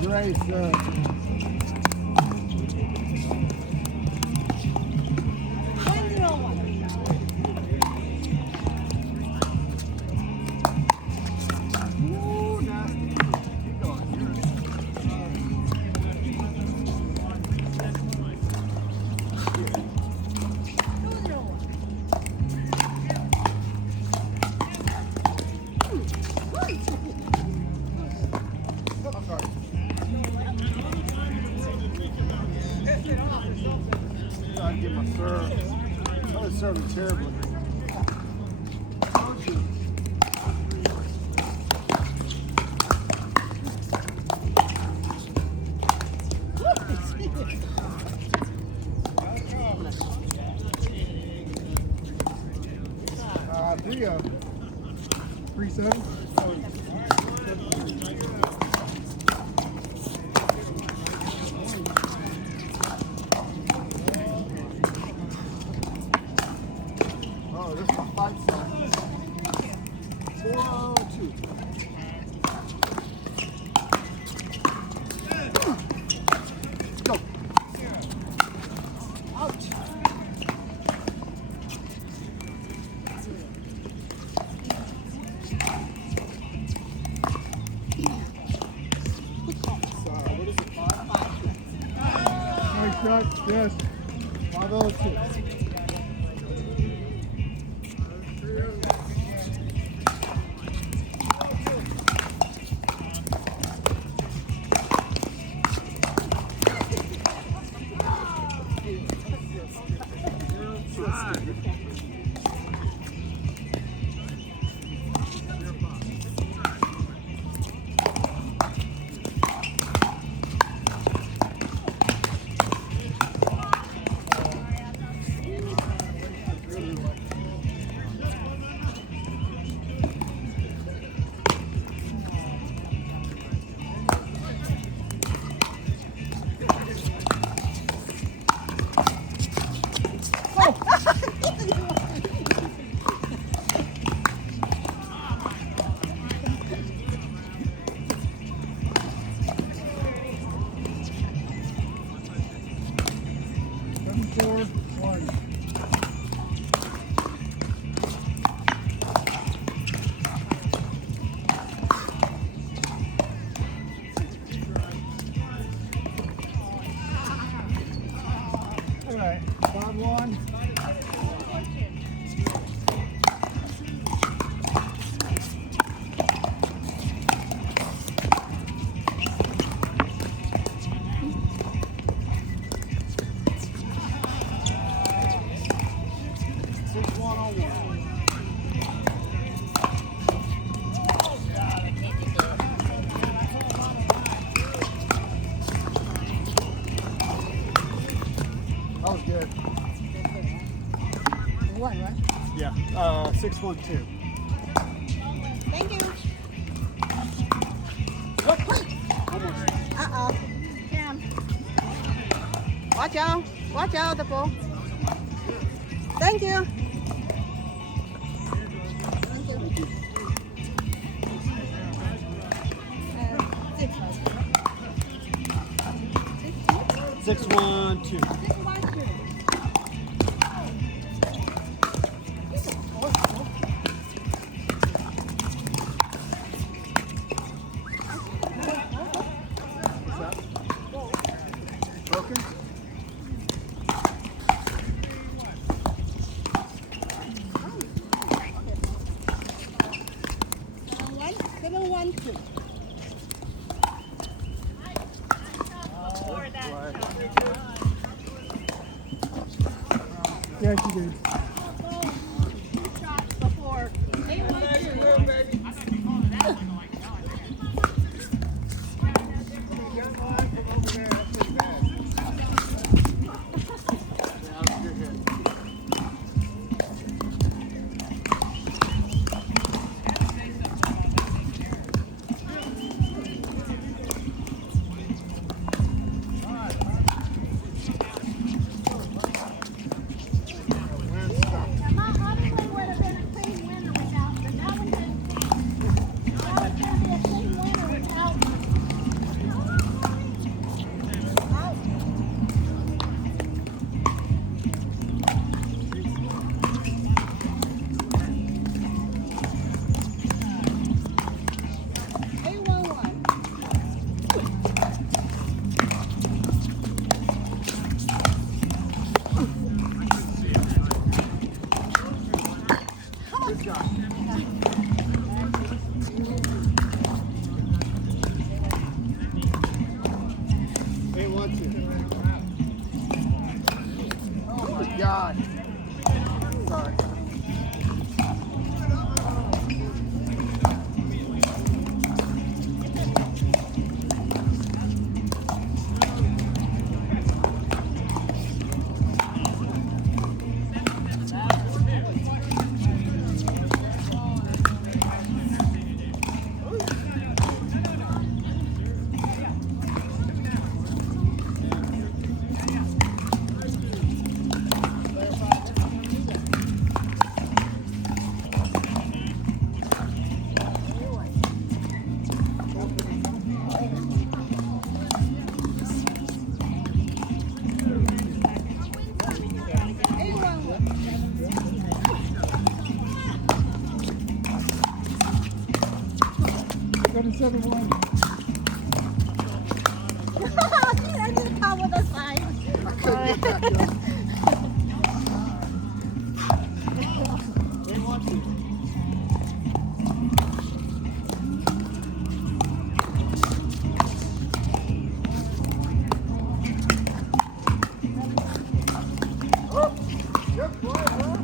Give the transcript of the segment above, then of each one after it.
You're ready, sir. Ooh, nasty. Keep going. I'm sorry. I get my serve. I was serving terribly. Three 3-7. Oh, this is my fight song. 402. Go. Ouch. What is it, 5? Nice shot, yes. 502. All right, 5-1. That was good. One, right? Yeah, 6-1-2. Thank you. Uh-oh. Cam. Watch out, the ball. Thank you. Thank you. 6-1-2. Broken? Seven, 1, 2. Yeah, she did. Two shots before. They want to. 771. I need to cover the side. I couldn't get that done. They want you. Oh, you're quiet, huh?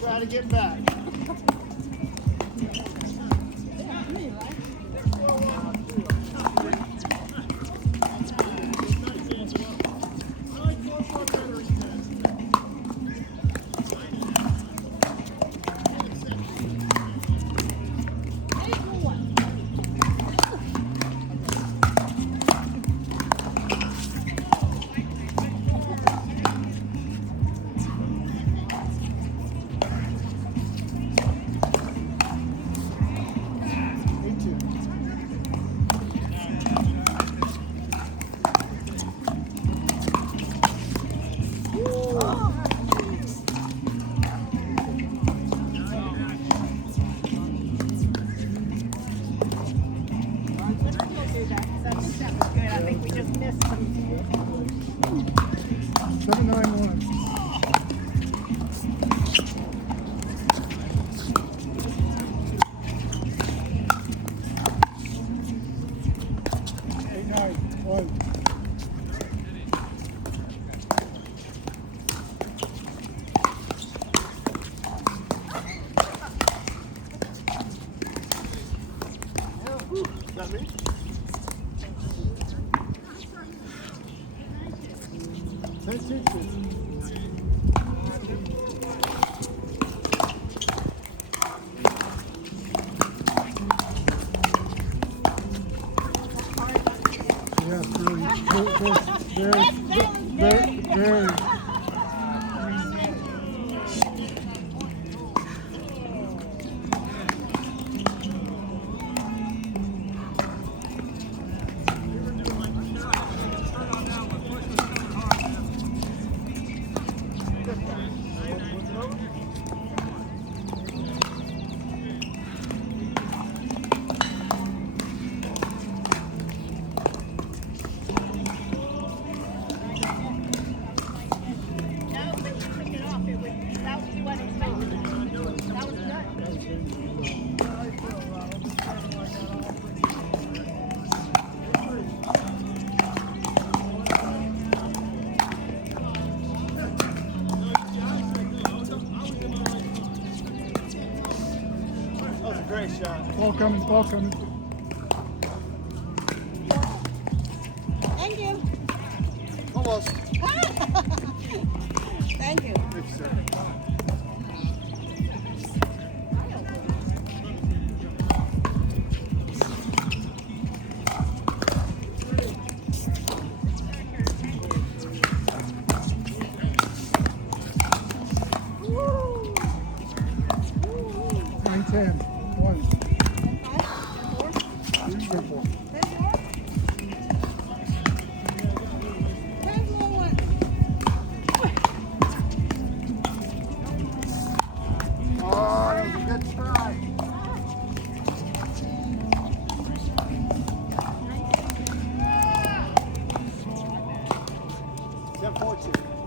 Try to get back. Me too. I think we just missed some. 791. Eight, nine, one. Is that me? That's it. Yes, very. That was a great shot. Welcome. Thank you. Almost. Thank you. Good, sir. Woo. 910. One. Four. 3, 4. That's yours? There's more one. Oh, that was a good try. Ten 14.